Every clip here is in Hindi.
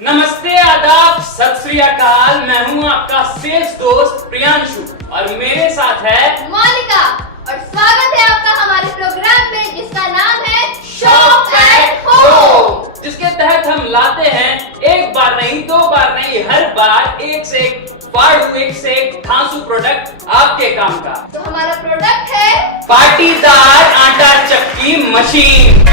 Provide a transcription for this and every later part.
नमस्ते, आदाब, सत श्री अकाल। मैं हूँ आपका सेल्स दोस्त प्रियांशु और मेरे साथ है मोनिका और स्वागत है आपका हमारे प्रोग्राम में जिसका नाम है शॉप एट होम, जिसके तहत हम लाते हैं एक बार नहीं, दो बार नहीं, हर बार एक से एक फाड़ू, एक से एक धांसू प्रोडक्ट आपके काम का। तो हमारा प्रोडक्ट है पाटीदार आटा चक्की मशीन।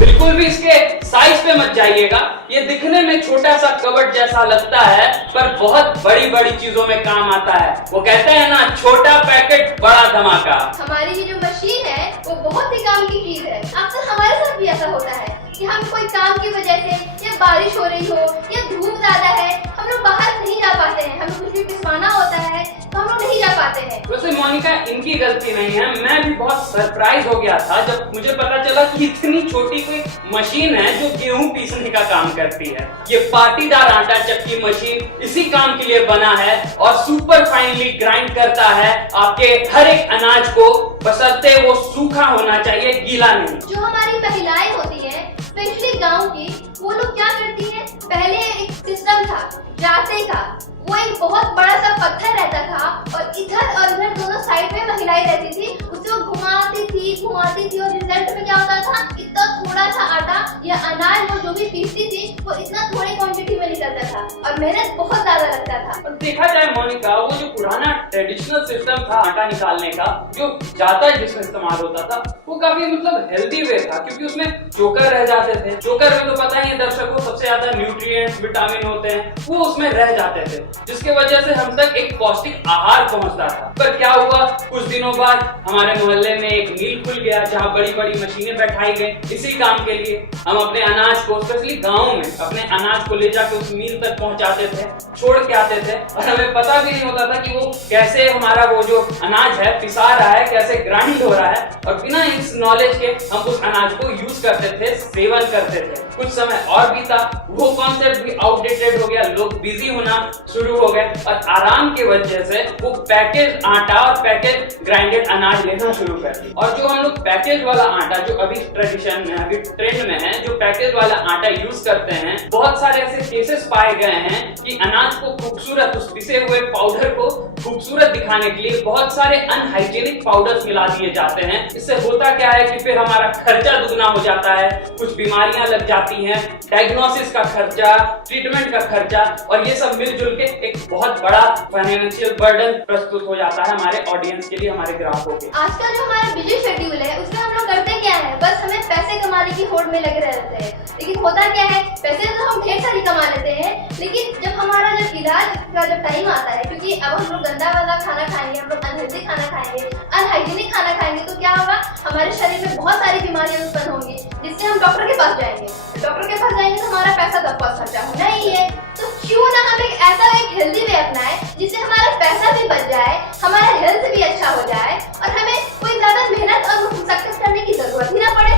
बिल्कुल भी इसके साइज पे मत जाइएगा। ये दिखने में छोटा सा कबर्ड जैसा लगता है पर बहुत बड़ी बड़ी चीजों में काम आता है। वो कहते हैं ना, छोटा पैकेट बड़ा धमाका। हमारी ये जो मशीन है वो बहुत ही काम की चीज है। अक्सर हमारे साथ भी ऐसा होता है कि हम कोई काम की वजह से या बारिश हो रही हो या धूप ज्यादा है, हम लोग बाहर नहीं जा पाते हैं, हमें कुछ भी पिसवाना होता है तो हम लोग नहीं जा पाते हैं। वैसे मोनिका, इनकी गलती नहीं है। मैं भी बहुत सरप्राइज हो गया था जब मुझे पता चला कि इतनी छोटी कोई मशीन है जो गेहूं पीसने का काम करती है। ये पाटीदार आटा चक्की मशीन इसी काम के लिए बना है और सुपर फाइनली ग्राइंड करता है आपके हर एक अनाज को, बशर्ते वो सूखा होना चाहिए, गीला नहीं। जो हमारी महिलाएं होती है स्पेशली गांव की, वो लोग क्या करती है, पहले एक सिस्टम था जाते का, वो एक बहुत बड़ा सा पत्थर रहता था और इधर और उधर दोनों साइड में महिलाएं रहती थी, उसे वो घुमाती थी और रिजल्ट में क्या होता था, इतना थोड़ा सा आटा या अनाज वो जो भी पीसती थी वो इतना थोड़ी क्वांटिटी में निकलता था और मेहनत बहुत ज्यादा लगता था। और देखा जाए मोनिका, वो जो पुराना ट्रेडिशनल सिस्टम था आटा निकालने का, जो जाता जिसमें इस्तेमाल होता था, वो काफी हेल्दी वे था क्योंकि उसमें चोकर रह जाते थे। चोकर में तो पता ही है दर्शकों, सबसे ज्यादा न्यूट्रिएंट्स, विटामिन होते हैं, वो उसमें रह जाते थे, जिसके वजह से हम तक एक पौष्टिक आहार पहुंचता था। पर क्या हुआ, कुछ दिनों बाद हमारे मोहल्ले में एक मिल खुल गया जहां बड़ी बड़ी मशीनें बैठाई गई इसी काम के लिए। हम अपने अनाज को, स्पेशली गाँव में, अपने अनाज को ले जाकर उस मिल तक पहुंचाते थे, छोड़ के आते थे और हमें पता भी नहीं होता था कि वो कैसे हमारा वो जो अनाज है पिसा रहा है, कैसे ग्राइंड हो रहा है। और बिना इस नॉलेज के हम उस अनाज को यूज करते थे, सेवन करते थे। कुछ समय और बीता, वो कॉन्सेप्ट भी आउटडेटेड हो गया, लोग बिजी होना शुरू हो गए और आराम की वजह से वो पैकेज आटा और पैकेज ग्राइंडेड अनाज लेना शुरू कर दिया। और जो हम लोग पैकेज वाला आटा, जो अभी ट्रेडिशन में, अभी ट्रेंड में है, जो पैकेज वाला आटा यूज करते हैं, बहुत सारे ऐसे केसेस पाए गए हैं कि अनाज को खूबसूरत, उस पिसे हुए पाउडर को खूबसूरत दिखाने के लिए बहुत सारे अनहाइजीनिक पाउडर्स मिला दिए जाते हैं। इससे होता क्या है कि फिर हमारा खर्चा दुगना हो जाता है, कुछ बीमारियां लग जाती हैं, डायग्नोसिस का खर्चा, ट्रीटमेंट का खर्चा, और ये सब मिलजुल के एक बहुत बड़ा फाइनेंशियल बर्डन प्रस्तुत हो जाता है हमारे ऑडियंस के लिए, हमारे ग्राहकों के। आजकल जो हमारा बिजी शेड्यूल है उसमें हम लोग करते क्या है, बस हमें पैसे कमाने की होड़ में लगे रहते हैं। लेकिन होता क्या है, पैसे तो हम ढेर सारी कमा लेते हैं, लेकिन जब हमारा जब इलाज का जब टाइम आता है, क्योंकि अब हम लोग गंदा वाला खाना खाएंगे, हम लोग अनहेल्दी खाना खाएंगे, अनहाइजीनिक खाना खाएंगे, तो क्या होगा, हमारे शरीर में बहुत सारी बीमारियां उत्पन्न होंगी, जिससे हम डॉक्टर के पास जाएंगे। डॉक्टर के पास जाएंगे तो हमारा पैसा तो खर्चा होना ही है। तो क्यों ना हम एक ऐसा एक हेल्दी वे अपनाएं जिससे हमारा पैसा भी बच जाए, हमारा हेल्थ भी अच्छा हो जाए और हमें कोई ज्यादा मेहनत और सक्सेस करने की जरूरत ही ना पड़े।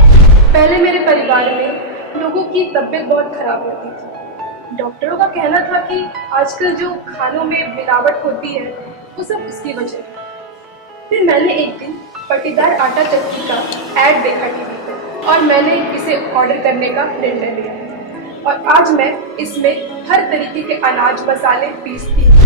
पहले मेरे परिवार में लोगों की तबीयत बहुत खराब होती थी। डॉक्टरों का कहना था कि आजकल जो खानों में मिलावट होती है वो सब उसकी वजह है। फिर मैंने एक दिन पाटीदार आटा चक्की का ऐड देखा टीवी पे और मैंने इसे ऑर्डर करने का निर्णय लिया और आज मैं इसमें हर तरीके के अनाज मसाले पीसती हूँ।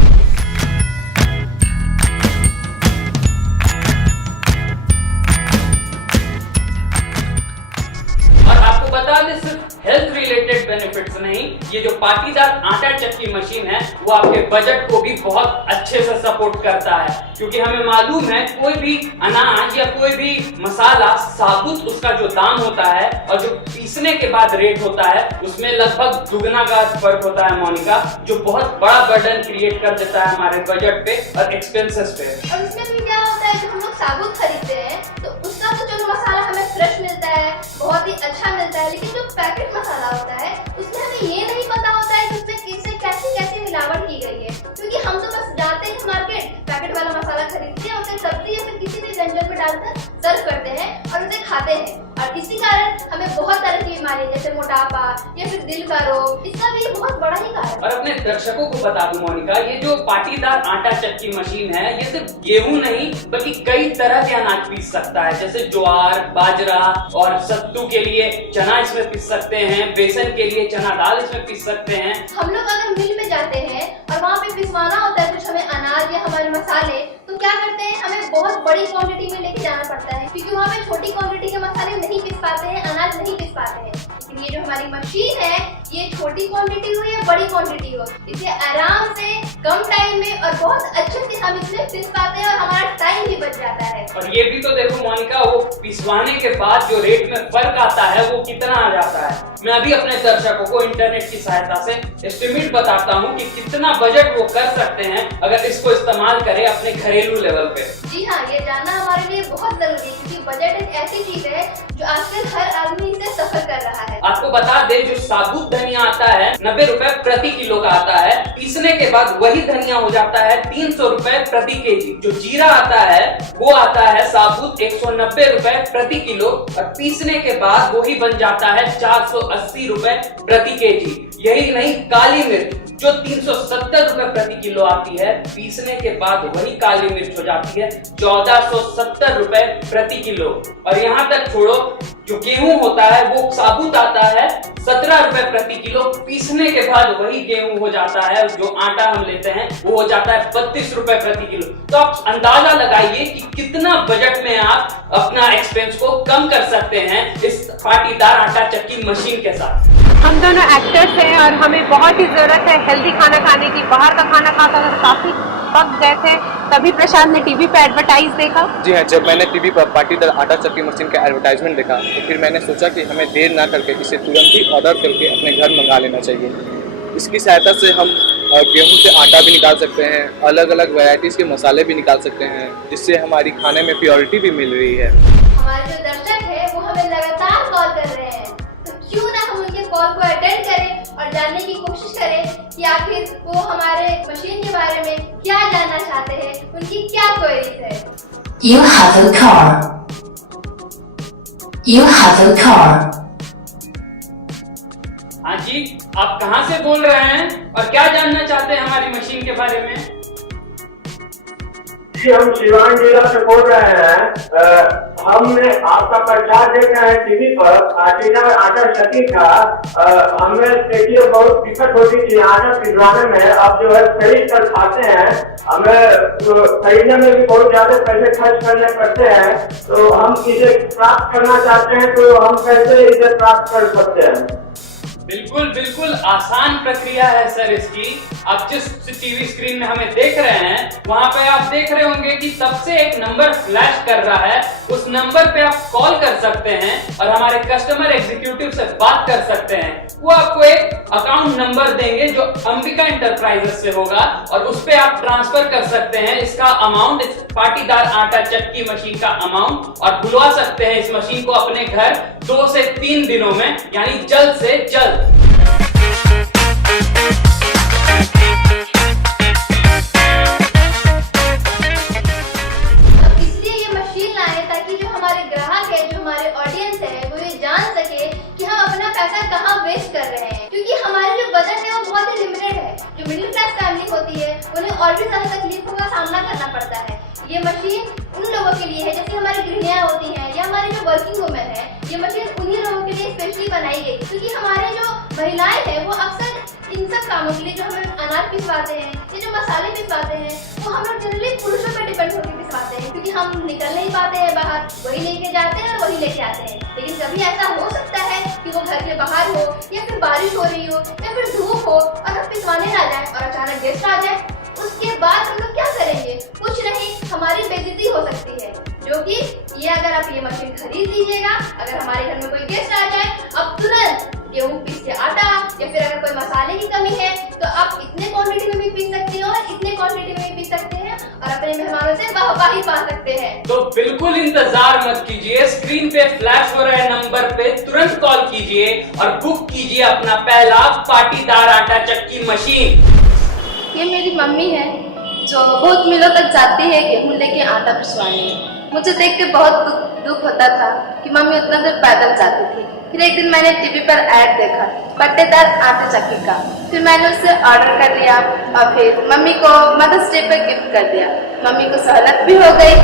और आपको बता दें, सिर्फ हेल्थ रिलेटेड बेनिफिट्स नहीं, ये जो पाटीदार आटा चक्की मशीन है वो आपके बजट को भी बहुत अच्छे से सपोर्ट करता है, क्योंकि हमें मालूम है कोई भी अनाज या कोई भी मसाला साबुत, उसका जो दाम होता है और जो पीसने के बाद रेट होता है उसमें लगभग दुगना का फर्क होता है मोनिका, जो बहुत बड़ा बर्डन क्रिएट कर देता है हमारे बजट पे और एक्सपेंसेस पे। और इसमें भी क्या होता है, जब हम लोग साबुत खरीदते हैं तो उसका तो चलो मसाला हमें फ्रेश मिलता है, बहुत ही अच्छा मिलता है, लेकिन जो पैकेट मसाला होता है उसमें हमें ये नहीं पता होता है कि उसमें किससे कैसी मिलावट की गई है, क्योंकि हम तो बस जाते हैं मार्केट, पैकेट वाला मसाला खरीदते हैं, उसे सब्जी या फिर किसी भी व्यंजन में डालकर सर्व करते हैं और उसे खाते हैं, और इसी कारण हमें बहुत तरह की बीमारियां जैसे मोटापा या फिर दिल का रोग, इसका भी बहुत बड़ा ही कारण। और अपने दर्शकों को बता दूं मोनिका, ये जो पाटीदार आटा चक्की मशीन है, ये सिर्फ गेहूं नहीं बल्कि कई तरह के अनाज पीस सकता है, जैसे ज्वार, बाजरा और सत्तू के लिए चना इसमें पीस सकते हैं, बेसन के लिए चना दाल इसमें पीस सकते हैं। हम लोग अगर मिल में जाते हैं और वहाँ पे पिसवाना होता है कुछ हमें अनाज या हमारे मसाले, तो क्या करते हैं, हमें बहुत बड़ी क्वांटिटी में लेके जाना पड़ता है, क्योंकि वहाँ पे छोटी क्वांटिटी के मसाले नहीं पिस पाते हैं, अनाज नहीं पिस पाते हैं। लेकिन ये जो हमारी मशीन है, ये छोटी क्वांटिटी हो या बड़ी क्वांटिटी हो, इसे आराम से कम टाइम में और बहुत अच्छे से हम इसमें पिस पाते हैं और हमारा टाइम भी बच जाता है। और ये भी तो देखो मोनिका, वो पिसवाने के बाद जो रेट में फर्क आता है वो कितना आ जाता है। मैं अभी अपने दर्शकों को इंटरनेट की सहायता से एस्टिमेट बताता हूँ कि कितना बजट वो कर सकते हैं अगर इसको इस्तेमाल करें अपने घरेलू लेवल पे। जी हाँ, ये जानना हमारे लिए बहुत जरूरी है, क्योंकि बजट एक ऐसी चीज है जो आजकल हर आदमी इसे सफर कर रहा है। आपको बता दे, जो साबुत धनिया आता है 90 रुपए प्रति किलो का आता है, पीसने के बाद वही धनिया हो जाता है 300 रुपए प्रति केजी। जो जीरा आता है वो आता है साबुत 190 रुपए प्रति किलो, और पीसने के बाद वही बन जाता है 480 रुपए प्रति केजी। यही नहीं, काली मिर्च जो 370 रुपए प्रति किलो आती है, पीसने के बाद वही काली मिर्च हो जाती है 1470 रुपए प्रति किलो। और यहाँ तक छोड़ो, जो गेहूं होता है वो साबुत आता है 17 रुपए प्रति किलो, पीसने के बाद वही गेहूं हो जाता है, जो आटा हम लेते हैं वो हो जाता है 32 रुपए प्रति किलो। तो आप अंदाजा लगाइए कि कितना बजट में आप अपना एक्सपेंस को कम कर सकते हैं इस पाटीदार आटा चक्की मशीन के साथ। हम दोनों एक्टर्स हैं और हमें बहुत ही जरूरत है हेल्दी खाना खाने की। बाहर का खाना खाकर काफी पक गए थे, तभी प्रशांत ने टीवी पे एडवर्टाइज देखा। जी हाँ, जब मैंने टीवी पर पाटीदार आटा चक्की मशीन का एडवर्टाइजमेंट देखा तो फिर मैंने सोचा कि हमें देर ना करके इसे तुरंत ही ऑर्डर करके अपने घर मंगा लेना चाहिए। इसकी सहायता से हम गेहूं से आटा भी निकाल सकते हैं, अलग अलग वैरायटीज के मसाले भी निकाल सकते हैं, जिससे हमारी खाने में प्योरिटी भी मिल रही है। हमारे जो दर्शक है वो हमें लगातार कॉल कर रहे हैं, तो क्यों ना हम उनके कॉल को अटेंड करें और जानने की कोशिश करें कि आखिर वो हमारे मशीन के बारे में क्या जानना चाहते हैं, उनकी क्या क्वेरीज है। You have a car. You have a car. हाँ जी, आप कहाँ से बोल रहे हैं और क्या जानना चाहते हैं हमारी मशीन के बारे में? जी, हम सिवान जिला से बोल रहे हैं। हमने आपका प्रचार देखा है टीवी पर पाटीदार आटा चक्की का। हमें देखिए बहुत दिक्कत होती थी आटा पिसवाने में, अब जो है खरीद कर खाते हैं, हमें खरीदने में भी बहुत ज्यादा पैसे खर्च करने पड़ते हैं। तो हम इसे प्राप्त करना चाहते हैं, तो हम कैसे इसे प्राप्त कर सकते हैं? बिल्कुल बिल्कुल आसान प्रक्रिया है सर इसकी। आप जिस टीवी स्क्रीन में हमें देख रहे हैं वहां पे आप देख रहे होंगे कि सबसे एक नंबर फ्लैश कर रहा है, उस नंबर पे आप कॉल कर सकते हैं और हमारे कस्टमर एग्जीक्यूटिव से बात कर सकते हैं। वो आपको एक अकाउंट नंबर देंगे जो अंबिका इंटरप्राइजेस से होगा और उस पे आप ट्रांसफर कर सकते हैं इसका अमाउंट, इस पाटीदार आटा चक्की मशीन का अमाउंट, और बुलवा सकते हैं इस मशीन को अपने घर 2 से 3 दिनों में, यानी जल्द से जल्द। वेस्ट कर रहे हैं, क्योंकि हमारे जो बजट है वो बहुत ही लिमिटेड है। जो मिडिल क्लास फैमिली होती है उन्हें और भी ज्यादा तकलीफों का सामना करना पड़ता है। ये मशीन उन लोगों के लिए है, जैसे हमारी गृहिणियां होती हैं या हमारी जो वर्किंग वुमेन है, ये मशीन उन्हीं लोगों के लिए स्पेशली बनाई गई, क्योंकि हमारे जो महिलाएं हैं वो अक्सर इन सब कामों के लिए, जो हमें अनाज पिसवाते हैं या जो मसाले पिसवाते हैं, वो हम लोग जनरली पुरुषों पर डिपेंड होकर पिसवाते हैं, क्योंकि हम निकल नहीं पाते हैं बाहर, वही लेके जाते हैं और वही लेके आते हैं। लेकिन कभी ऐसा हो सकता है कि वो घर के बाहर हो या फिर बारिश हो रही हो या फिर धूप हो और हम पिसवाने ना जाए और अचानक गेस्ट आ जाए, उसके बाद हम लोग क्या करेंगे? कुछ नहीं, हमारी बेइज्जती हो सकती है। जो कि ये अगर आप ये मशीन खरीद लीजिएगा, अगर हमारे घर में कोई गेस्ट आ जाए, अब तुरंत गेहूं पीस के आटा या फिर अगर कोई मसाले की कमी है तो आप इतने क्वांटिटी में भी पीस सकते हो और इतने क्वांटिटी में भी पीस सकते हैं और अपने मेहमानों से वाहवाही पा सकते हैं। तो बिल्कुल इंतजार मत कीजिए, स्क्रीन पे फ्लैश हो रहे नंबर पे तुरंत कॉल कीजिए और बुक कीजिए अपना पहला पाटीदार आटा चक्की मशीन। ये मेरी मम्मी है जो बहुत मिलों तक जाती है गेहूं लेके आटा पिसवाने। मुझे देख के बहुत दुख होता था कि मम्मी उतना दूर पैदल जाती थी। फिर एक दिन मैंने टीवी पर ऐड देखा पट्टेदार आटे चक्की का। फिर मैंने उससे ऑर्डर कर दिया और फिर मम्मी को मदर्स डे पर गिफ्ट कर दिया। मम्मी को सहूलत भी हो गई।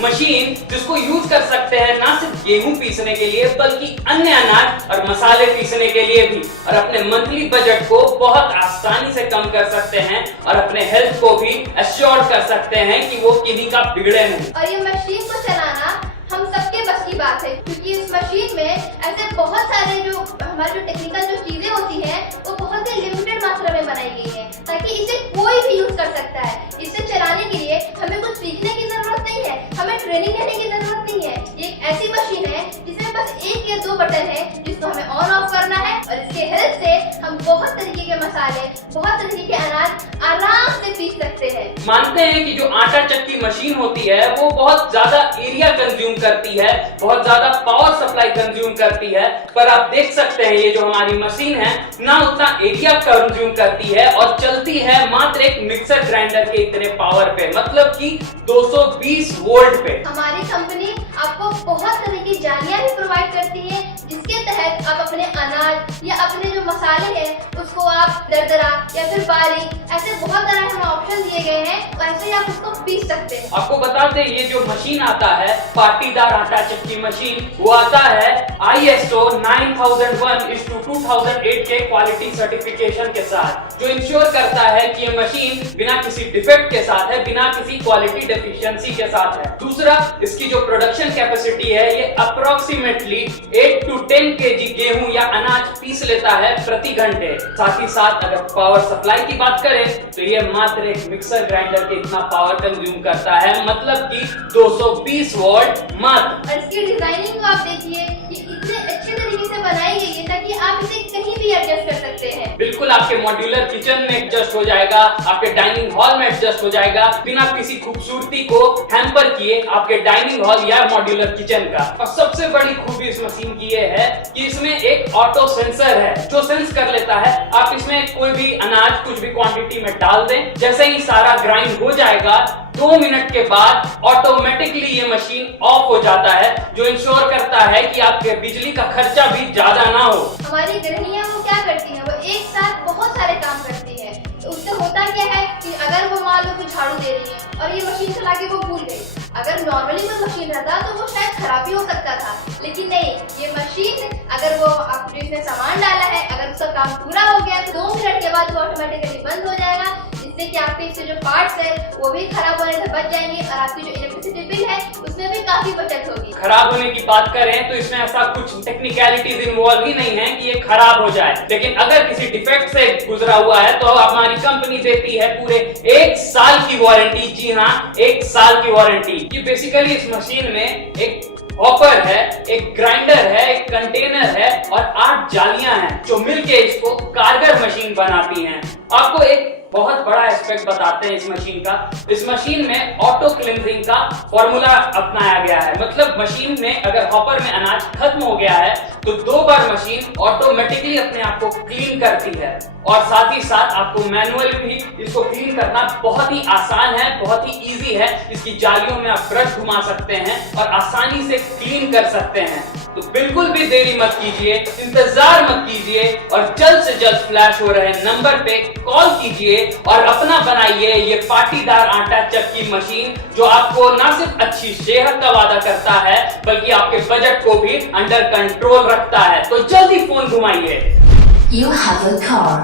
मशीन जिसको यूज कर सकते हैं ना सिर्फ गेहूं पीसने के लिए बल्कि अन्य अनाज और मसाले पीसने के लिए भी, और अपने मंथली बजट को बहुत आसानी से कम कर सकते हैं और अपने हेल्थ को भी एश्योर कर सकते हैं कि वो किन्हीं का बिगड़े नहीं। और ये मशीन को चलाना हम सबके बस की बात है, क्योंकि इस मशीन में ऐसे बहुत सारे जो हमारी जो टेक्निकल जो चीजें होती हैं वो बहुत ही लिमिटेड मात्रा में बनाई गई है ताकि इसे कोई भी यूज कर सकता है। इसे चलाने के लिए हमें कुछ सीखने की जरूरत नहीं है, हमें ट्रेनिंग लेने की जरूरत नहीं है। ये एक ऐसी मशीन है जिसमें बस 1 या 2 बटन है जिसको हमें ऑन ऑफ करना है और इसके हेल्प से हम बहुत तरीके के मसाले, बहुत तरीके के अनाज आराम से पीस सकते हैं। मानते हैं कि जो आटा चक्की मशीन होती है वो बहुत ज्यादा एरिया कंज्यूम करती है, बहुत ज्यादा पावर सप्लाई कंज्यूम करती है, पर आप देख सकते हैं ये जो हमारी मशीन है ना उतना एरिया कंज्यूम करती है और चलती है मात्र एक मिक्सर ग्राइंडर के इतने पावर पे, मतलब कि 220 वोल्ट पे। हमारी कंपनी आपको बहुत तरह की जालियां भी प्रोवाइड करती है जिसके तहत आप अपने अनाज या अपने जो मसाले हैं उसको आप दरदरा या फिर बारीक ऐसे बहुत तरह के ऑप्शन दिए गए हैं, वैसे ही आप उसको पीस सकते हैं। आपको बताते ये जो मशीन आता है पाटीदार आटा चक्की मशीन, वो आता है ISO 9001:2008 के क्वालिटी सर्टिफिकेशन के साथ, जो इंश्योर करता है कि ये मशीन बिना किसी डिफेक्ट के साथ है, बिना किसी क्वालिटी डेफिशिएंसी के साथ है। दूसरा, इसकी जो प्रोडक्शन कैपेसिटी है ये अप्रोक्सीमेटली 8 to 10 kg गेहूं या अनाज पीस लेता है प्रति घंटे। साथ ही साथ अगर पावर सप्लाई की बात करें तो ये मात्र एक मिक्सर ग्राइंडर के इतना पावर कंज्यूम करता है, मतलब कि 220 वोल्ट मात्र। और इसकी डिजाइनिंग को आप देखिए, ये इतने अच्छे तरीके से बनाई गई है ताकि आप इसे कहीं भी एडजस्ट कर सकते हैं। बिल्कुल आपके मॉड्यूलर किचन में एडजस्ट हो जाएगा, आपके डाइनिंग हॉल में एडजस्ट हो जाएगा, बिना किसी खूबसूरती को हैम्पर किए आपके डाइनिंग हॉल या मॉड्यूलर किचन का। और सबसे बड़ी खूबी इस मशीन की ये है कि इसमें एक ऑटो सेंसर है जो सेंस कर लेता है। आप इसमें कोई भी अनाज कुछ भी क्वांटिटी में डाल दें, जैसे ही सारा ग्राइंड हो जाएगा 2 मिनट के बाद ऑटोमेटिकली ये मशीन ऑफ हो जाता है, जो इंश्योर करता है कि आपके बिजली का खर्चा भी ज्यादा ना हो। हमारी गृहिणियां वो क्या करती हैं, वो एक साथ बहुत सारे काम करती हैं, तो उससे होता क्या है कि अगर वो मान लो कि झाड़ू दे रही है और ये मशीन चला के वो भूल गई, अगर नॉर्मली कोई मशीन रहता तो वो शायद खराब भी हो सकता था, लेकिन नहीं, ये मशीन अगर वो आपने इसमें सामान डाला है, अगर उसका काम पूरा हो गया तो 2 मिनट के बाद वो ऑटोमेटिकली बंद हो जाएगा, जिससे कि आपके इससे जो पार्ट्स है वो भी खराब होने से बच जाएंगे और आपकी जो इलेक्ट्रिसिटी बिल है उसमें भी काफी बचत होगी। खराब होने की बात करें तो इसमें ऐसा कुछ टेक्निकलिटीज इन्वॉल्व ही नहीं है कि ये खराब हो जाए, लेकिन अगर किसी डिफेक्ट से गुजरा हुआ है तो हमारी कंपनी देती है पूरे 1 साल की वारंटी। जी हाँ, 1 साल की वारंटी। ये बेसिकली इस मशीन में एक हॉपर है, एक ग्राइंडर है, एक कंटेनर है और 8 जालियां हैं जो मिलके इसको कारगर मशीन बनाती हैं। आपको एक बहुत बड़ा एस्पेक्ट बताते हैं इस मशीन का। इस मशीन में ऑटो क्लींजिंग का फॉर्मूला अपनाया गया है, मतलब मशीन में अगर हॉपर में अनाज खत्म हो गया है तो 2 बार मशीन ऑटोमेटिकली अपने आप को क्लीन करती है, और साथ ही साथ आपको मैनुअल भी इसको क्लीन करना बहुत ही आसान है, बहुत ही इजी है। इसकी जालियों में आप ब्रश घुमा सकते हैं और आसानी से क्लीन कर सकते हैं। तो बिल्कुल भी देरी मत कीजिए, इंतजार मत कीजिए और जल्द से जल्द फ्लैश हो रहे नंबर पे कॉल कीजिए और अपना बनाइए ये पाटीदार आटा चक्की मशीन, जो आपको न सिर्फ अच्छी सेहत का वादा करता है बल्कि आपके बजट को भी अंडर कंट्रोल रखता है। तो जल्दी फोन घुमाइए। You have a car.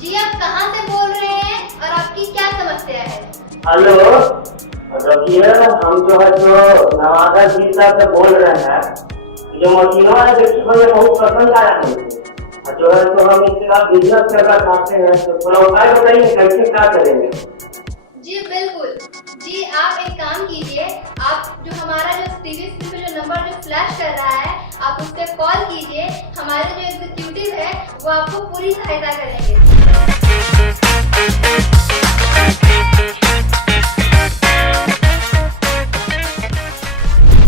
जी, आप कहाँ से बोल रहे हैं और आपकी क्या समस्या है? हेलो, रखिए, हम जो है जो नवादा जिला से बोल रहे हैं। जो मशीनों है देखिए मुझे बहुत पसंद आया मुझे, जो है तो हम इसका बिजनेस करना चाहते हैं, तो थोड़ा उपाय बताइए कैसे क्या करेंगे। जी बिल्कुल जी, आप एक काम कीजिए, आप जो हमारा जो टीवी स्क्रीन पे जो नंबर जो फ्लैश कर रहा है आप उस पर कॉल कीजिए। हमारे जो एग्जीक्यूटिव है वो आपको पूरी सहायता करेंगे।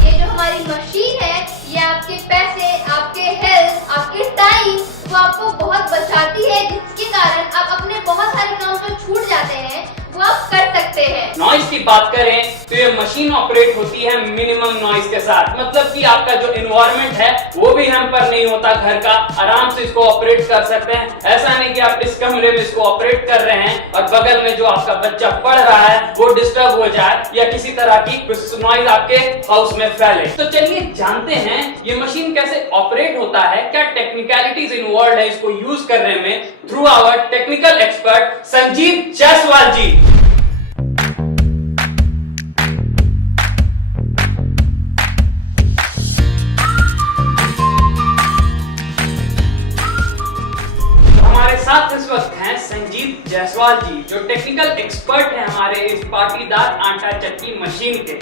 ये जो हमारी मशीन है ये आपके पैसे, आपके हेल्थ, आपके टाइम, वो आपको बहुत बहुत बचाती है, जिसके कारण आप अपने बहुत सारे काम जो छूट जाते हैं वो आप कर सकते हैं। नॉइज की बात करें तो ये मशीन ऑपरेट होती है मिनिमम नॉइज के साथ, मतलब कि आपका जो एनवायरनमेंट है वो भी हैम्पर नहीं होता घर का, आराम से इसको ऑपरेट कर सकते हैं। ऐसा नहीं कि आप इस कमरे में इसको ऑपरेट कर रहे हैं और बगल में जो आपका बच्चा पढ़ रहा है वो डिस्टर्ब हो जाए या किसी तरह की नॉइज आपके हाउस में फैले। तो चलिए जानते हैं ये मशीन कैसे ऑपरेट होता है, क्या टेक्निकलिटीज इन्वॉल्व है इसको यूज करने में, through our technical expert Sanjeev Jaiswal ji. हमारे साथ इस वक्त हैं संजीव जायसवाल जी, जो टेक्निकल एक्सपर्ट हैं हमारे इस पाटीदार आटा चक्की मशीन के।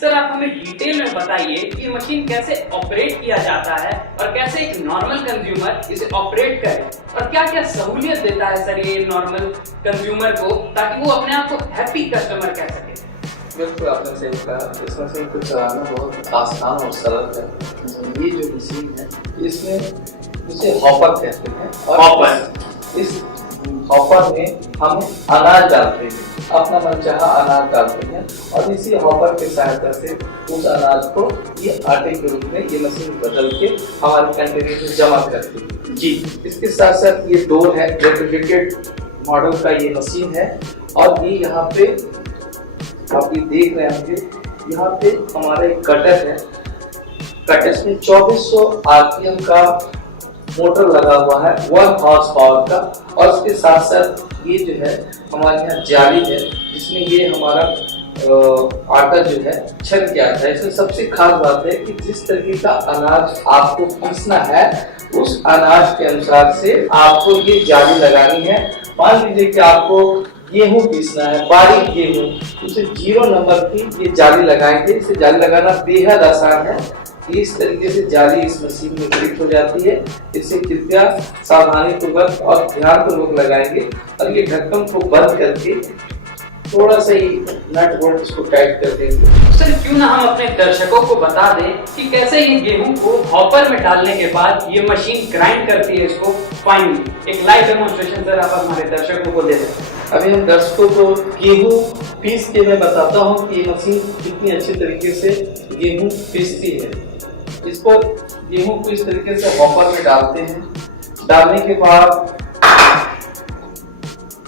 सर आप हमें डिटेल में बताइए कि ये मशीन कैसे ऑपरेट किया जाता है और कैसे एक नॉर्मल कंज्यूमर इसे ऑपरेट करे और क्या क्या सहूलियत देता है सर ये नॉर्मल कंज्यूमर को, ताकि वो अपने आप को हैप्पी कस्टमर कह सके। बिल्कुल आपने सही कहा, इस मशीन को चलाना बहुत आसान और सरल है। ये जो मशीन है इसमें इसे हॉपर कहते हैं और हॉपर। इस हॉपर में हम अनाज डालते हैं, अपना मनचाहा अनाज डालते हैं और इसी हॉपर की सहायता से उस अनाज को ये आटे के रूप में ये मशीन बदल के हमारे कंटेनर में जमा करती है जी। इसके साथ साथ ये डोर है, रेफ्रिजरेटेड मॉडल का ये मशीन है और ये यहाँ पे आप ये देख रहे होंगे, यहाँ पे हमारा एक कटर है, कटर में 2400 आरपीएम का मोटर लगा हुआ है 1 हॉर्स पावर का, और उसके साथ साथ ये जो है हमारे यहाँ जाली है जिसमें ये हमारा आटा जो है छन के आता है। इसमें सबसे खास बात है कि जिस तरीके का अनाज आपको पीसना है उस अनाज के अनुसार से आपको ये जाली लगानी है। मान लीजिए कि आपको गेहूं पीसना है, बारीक गेहूं, उसे 0 नंबर की ये जाली लगाएंगे। इसे जाली लगाना बेहद आसान है। इस तरीके से जाली इस मशीन में फिट हो जाती है। इसे कृपया सावधानी पूर्वक और ध्यान पूर्वक लगाएंगे और ये ढक्कन को बंद करके थोड़ा सा ही नट बोल्ट इसको टाइट कर देंगे। सर क्यों ना हम अपने दर्शकों को बता दें कि कैसे ये गेहूं को हॉपर में डालने के बाद ये मशीन ग्राइंड करती है इसको फाइनली। एक लाइव डेमोन्स्ट्रेशन सर आप हमारे दर्शकों को दे दें। अभी हम दर्शकों को गेहूं पीस के मैं बताता हूँ कि ये मशीन कितनी अच्छी तरीके से गेहूं पीसती है। इसको गेहूं को इस तरीके से हॉपर में डालते हैं। डालने के बाद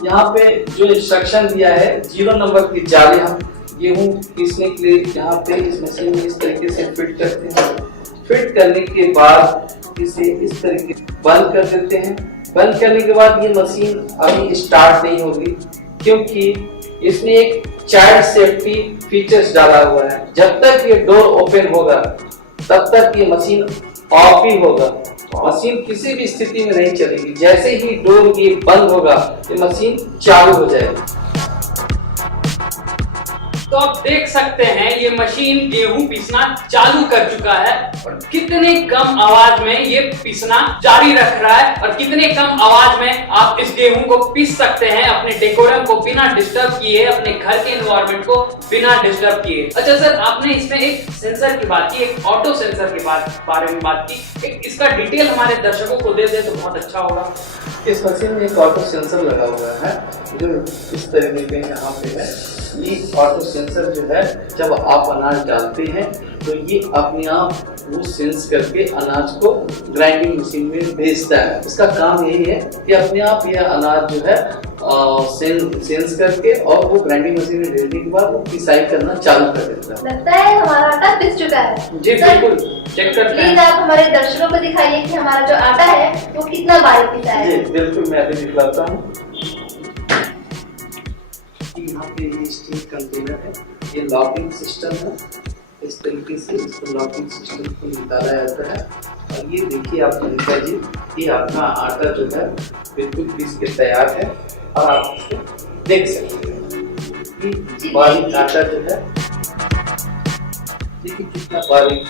यहाँ पे जो इंस्ट्रक्शन दिया है 0 नंबर की जाली हम गेहूं पीसने के लिए यहाँ पे इस मशीन में इस तरीके से फिट करते हैं। फिट करने के बाद इसे इस तरीके से बंद कर देते हैं। बंद करने के बाद ये मशीन अभी स्टार्ट नहीं होगी क्योंकि इसमें एक चाइल्ड सेफ्टी फीचर्स डाला हुआ है। जब तक ये डोर ओपन होगा तब तक ये मशीन ऑफ ही होगा। मशीन किसी भी स्थिति में नहीं चलेगी। जैसे ही डोर ये बंद होगा ये मशीन चालू हो जाएगी। तो आप देख सकते हैं ये मशीन गेहूं पीसना चालू कर चुका है और कितने कम आवाज में ये पीसना जारी रख रहा है और कितने कम आवाज में आप इस गेहूं को पीस सकते हैं अपने डेकोरम को बिना डिस्टर्ब किए, अपने घर के एनवायरनमेंट को बिना डिस्टर्ब किए। अच्छा सर आपने इसमें एक सेंसर की बात की, एक ऑटो सेंसर के बारे में बात की, एक इसका डिटेल हमारे दर्शकों को दे दे तो बहुत अच्छा होगा। इस मशीन में एक ऑटो सेंसर लगा हुआ है जो इस तरीके के यहाँ पे है। ये ऑटो सेंसर जो है जब आप अनाज डालते हैं तो ये अपने आप वो सेंस करके अनाज को ग्राइंडिंग मशीन में भेजता है। इसका काम यही है कि अपने आप ये अनाज जो है सेंस करके और वो ग्राइंडिंग मशीन में भेजने के बाद वो पिसाई करना चालू कर देता है। लगता है हमारा आटा पिस चुका है। जी बिल्कुल चेक करते हैं। प्लीज आप हमारे दर्शकों को दिखाइए कि हमारा जो आटा है वो कितना बारीक पिसा है। जी बिल्कुल मैं अभी दिखलाता हूँ। यहाँ पे ये स्टील कंटेनर है, ये लॉकिंग सिस्टम है। इस तरीके से इसको लॉकिंग सिस्टम को निकाला जाता है और ये देखिए आप सुनीता जी, ये अपना आटा जो है बिल्कुल पीस के तैयार है और आप इसको देख सकते हैं कि बारीक आटा जो है देखिए कितना बारीक।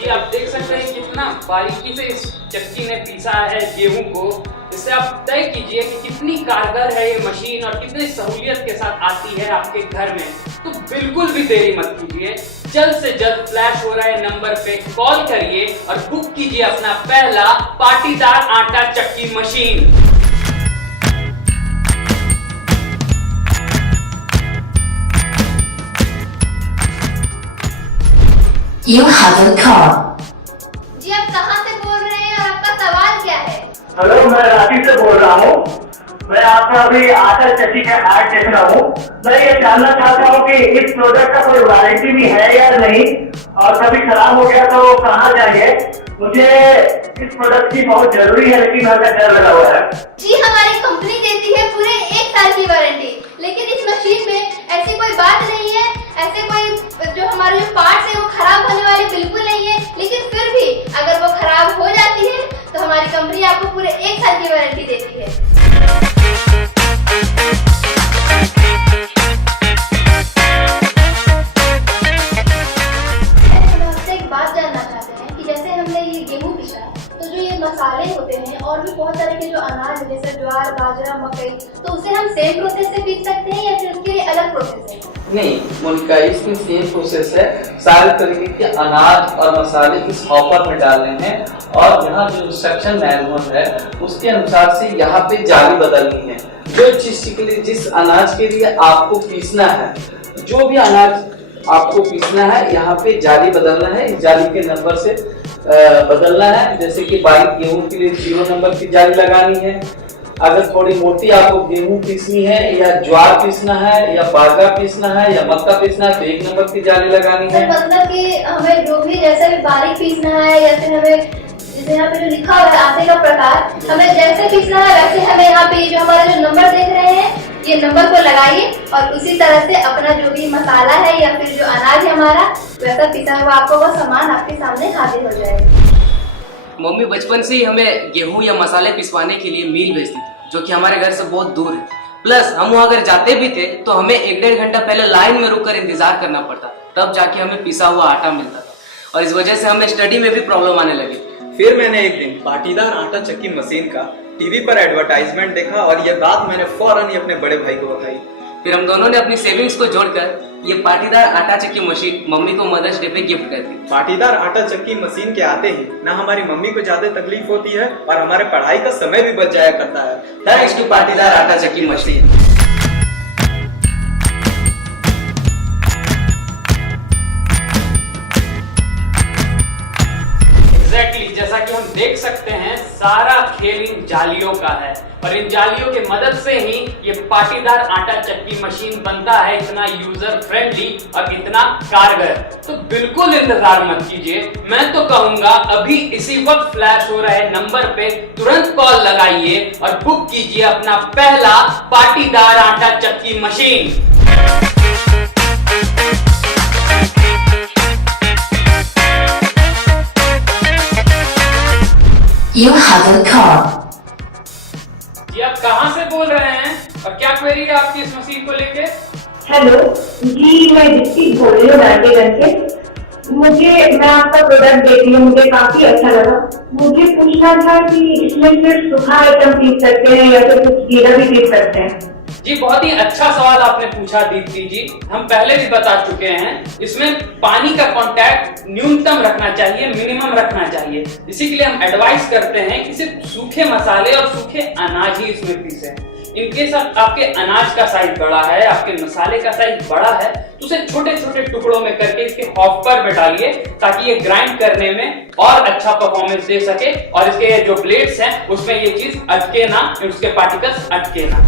ये आप देख सकते हैं कितना बारीकी से इस चक्की ने पीसा है गेहूं को। इससे आप तय कीजिए कि कितनी कारगर है ये मशीन और कितनी सहूलियत के साथ आती है आपके घर में। तो बिल्कुल भी देरी मत कीजिए, जल्द से जल्द फ्लैश हो रहे नंबर पे कॉल करिए और बुक कीजिए अपना पहला पाटीदार आटा चक्की machine. You have a call. जी आप कहाँ से बोल रहे हैं और आपका सवाल क्या है? हेलो, मैं रांची से बोल रहा हूँ। मैं आपका अभी आटा चक्की का ऐड देख रहा हूँ। मैं ये जानना चाहता हूँ कि इस प्रोडक्ट का कोई वारंटी भी है या नहीं, और कभी खराब हो गया तो कहाँ जाएंगे? मुझे इस प्रोडक्ट की बहुत जरूरी है, लेकिन मेरा डर लगा हुआ है। जी हमारी कंपनी देती है पूरे 1 साल की वारंटी, लेकिन इस मशीन में ऐसी कोई बात नहीं है, ऐसे कोई जो हमारे जो पार्ट्स है वो खराब होने वाले बिल्कुल नहीं है। लेकिन फिर भी अगर वो खराब हो जाती है तो हमारी कंपनी आपको पूरे 1 साल की वारंटी देती है। हम आपसे एक बात जानना चाहते हैं कि जैसे हमने ये गेहूं पिसा, तो जो ये मसाले होते हैं और भी बहुत तरह के जो अनाज है जैसे ज्वार, बाजरा, मकई, तो उसे हम सेम प्रोसेस से पीस सकते हैं या फिर उसके लिए अलग प्रोसेस है? नहीं मोनिका, इसमें सेम प्रोसेस है। सारे तरीके के अनाज और मसाले इस हॉपर में डालने हैं, और यहाँ जो इंस्ट्रक्शन मैनुअल है उसके अनुसार से यहाँ पे जाली बदलनी है। जो चीज के लिए, जिस अनाज के लिए आपको पीसना है, जो भी अनाज आपको पीसना है, यहाँ पे जाली बदलना है। इस जाली के नंबर से बदलना है। जैसे कि बारीक गेहूं के लिए 0 नंबर की जाली लगानी है। अगर थोड़ी मोटी आपको गेहूं पीसनी है, या ज्वार पीसना है, या बाजरा पीसना है, या मक्का पीसना है, तो 1 नंबर की जाली लगानी है। मतलब कि हमें जो भी जैसे भी बारीक पीसना है, या फिर हमें जैसे यहाँ पे जो लिखा हुआ है आटे का प्रकार, हमें जैसे पीसना है वैसे हमें यहाँ पे जो हमारा जो नंबर देख रहे हैं, ये नंबर को लगाइए और उसी तरह से अपना जो भी मसाला है या फिर जो अनाज है हमारा, वैसा पिसा हुआ आपको वो सामान आपके सामने हाजिर हो जाएगा। मम्मी बचपन से ही हमें गेहूं या मसाले पिसवाने के लिए मिल भेजती थी, जो कि हमारे घर से बहुत दूर है। प्लस हम वहाँ अगर जाते भी थे तो हमें 1-1.5 घंटा पहले लाइन में रुककर इंतजार करना पड़ता, तब जाके हमें पिसा हुआ आटा मिलता था, और इस वजह से हमें स्टडी में भी प्रॉब्लम आने लगी। फिर मैंने एक दिन पाटीदार आटा चक्की मशीन का टीवी पर एडवर्टाइजमेंट देखा, और यह बात मैंने फौरन ही अपने बड़े भाई को बताई। फिर हम दोनों ने अपनी सेविंग्स को जोड़कर ये पाटीदार आटा चक्की मशीन मम्मी को मदर्स डे पे गिफ्ट कर दी। पाटीदार आटा चक्की मशीन के आते ही ना हमारी मम्मी को ज्यादा तकलीफ होती है, और हमारे पढ़ाई का समय भी बच जाया करता है। थैंक्स टू पाटीदार आटा चक्की मशीन। एग्जैक्टली, जैसा कि हम देख सकते हैं सारा खेल इन जालियों का है, और इन जालियों के मदद से ही ये पाटीदार आटा चक्की मशीन बनता है, इतना यूजर फ्रेंडली और इतना कारगर। तो बिल्कुल इंतजार मत कीजिए, मैं तो कहूंगा अभी इसी वक्त फ्लैश हो रहे नंबर पे तुरंत कॉल लगाइए और बुक कीजिए अपना पहला पाटीदार आटा चक्की machine. You have a call. जी आप कहाँ से बोल रहे हैं और क्या क्वेरी है आपकी इस मशीन को लेके? हेलो जी, मैं दीप्ति बोल रही हूँ डांडीगंज से। मैं आपका प्रोडक्ट देख लिया, मुझे काफी अच्छा लगा। मुझे पूछना था कि इसमें सिर्फ सूखा आइटम पीस सकते हैं या फिर कुछ गीला भी पीस सकते हैं? जी बहुत ही अच्छा सवाल आपने पूछा दीप्ति जी। हम पहले भी बता चुके हैं, इसमें पानी का कांटेक्ट न्यूनतम रखना चाहिए, मिनिमम रखना चाहिए। इसी के लिए हम एडवाइस करते हैं कि सिर्फ सूखे मसाले और सूखे अनाज ही इसमें पीसें। इनकेस आपके अनाज का साइज बड़ा है, आपके मसाले का साइज बड़ा है, तो उसे छोटे छोटे टुकड़ों में करके इसके हॉपर में डालिए, ताकि ये ग्राइंड करने में और अच्छा परफॉर्मेंस दे सके, और इसके जो ब्लेड्स हैं उसमें ये चीज अटके ना, उसके पार्टिकल्स अटके ना।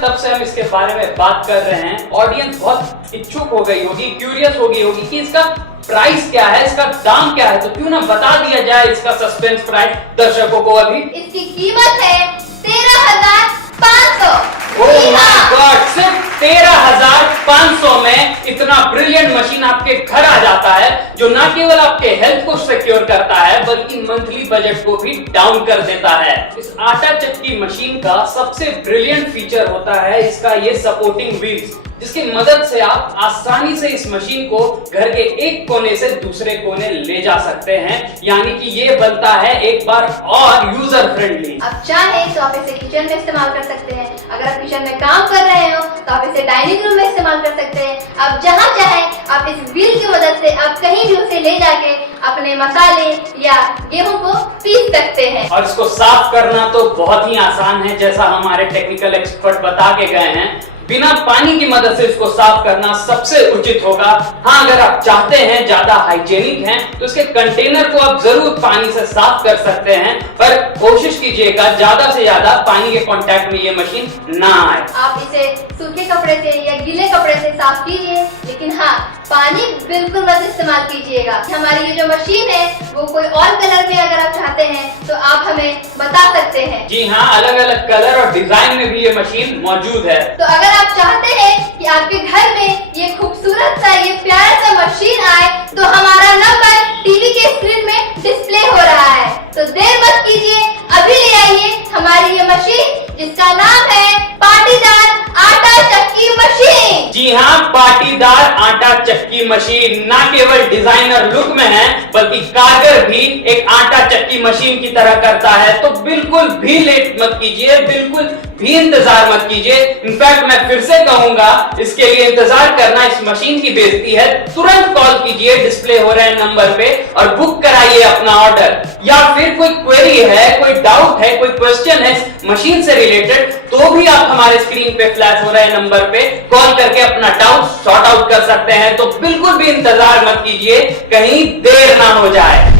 तब से हम इसके बारे में बात कर रहे हैं, ऑडियंस बहुत इच्छुक हो गई होगी, क्यूरियस हो गई होगी कि इसका प्राइस क्या है, इसका दाम क्या है, तो क्यों ना बता दिया जाए इसका सस्पेंस प्राइस दर्शकों को। अभी इसकी कीमत है 13,500। ओह माय गॉड, सिर्फ 13,500 में इतना ब्रिलियंट मशीन आपके घर आ जाता है जो ना केवल आपके हेल्थ को सिक्योर करता है बल्कि मंथली बजट को भी डाउन कर देता है। इस आटा चक्की मशीन का सबसे ब्रिलियंट फीचर होता है इसका ये सपोर्टिंग व्हील्स, जिसकी मदद से आप आसानी से इस मशीन को घर के एक कोने से दूसरे कोने ले जा सकते हैं, यानी कि ये बनता है एक बार और यूजर फ्रेंडली। आप चाहे तो आप इसे किचन में इस्तेमाल कर सकते हैं, अगर आप किचन में काम कर रहे हो तो आप इसे डाइनिंग रूम में इस्तेमाल कर सकते हैं। आप जहां चाहे आप इस व्हील की मदद से आप कहीं भी उसे ले जाके अपने मसाले या गेहूं को पीस सकते हैं। और इसको साफ करना तो बहुत ही आसान है, जैसा हमारे टेक्निकल एक्सपर्ट बता के गए हैं। बिना पानी की मदद से इसको साफ करना सबसे उचित होगा। हाँ, अगर आप चाहते हैं ज्यादा हाइजेनिक हैं तो इसके कंटेनर को आप जरूर पानी से साफ कर सकते हैं, पर कोशिश कीजिएगा ज्यादा से ज्यादा पानी के कांटेक्ट में ये मशीन ना आए। आप इसे सूखे कपड़े से या गीले कपड़े से साफ कीजिए, लेकिन हाँ, पानी बिल्कुल मत इस्तेमाल कीजिएगा। हमारी ये जो मशीन है वो कोई और कलर में अगर आप चाहते हैं तो आप हमें बता सकते हैं। जी हाँ, अलग अलग कलर और डिजाइन में भी ये मशीन मौजूद है। तो अगर आप चाहते हैं कि आपके घर में ये खूबसूरत सा ये प्यारा सा मशीन आए तो हमारा नंबर टीवी के स्क्रीन में डिस्प्ले हो रहा है, तो देर मत कीजिए, अभी ले आइए हमारी ये मशीन जिसका नाम है पाटीदार आटा चक्की मशीन। जी हाँ, पाटीदार आटा चक्की मशीन ना केवल डिजाइनर लुक में है बल्कि कारगर भी एक आटा चक्की मशीन की तरह करता है। तो बिल्कुल भी लेट मत कीजिए, बिल्कुल भी इंतजार मत कीजिए। इनफैक्ट मैं फिर से कहूंगा, इसके लिए इंतजार करना इस मशीन की बेइज्जती है। तुरंत कॉल कीजिए डिस्प्ले हो रहे नंबर पे और बुक कराइए अपना ऑर्डर। या फिर कोई क्वेरी है, कोई डाउट है, कोई क्वेश्चन है इस मशीन से रिलेटेड, तो भी आप हमारे स्क्रीन पे फ्लैश हो रहे नंबर पे कॉल करके अपना डाउट सॉर्ट आउट कर सकते हैं। तो बिल्कुल भी इंतजार मत कीजिए, कहीं देर ना हो जाए।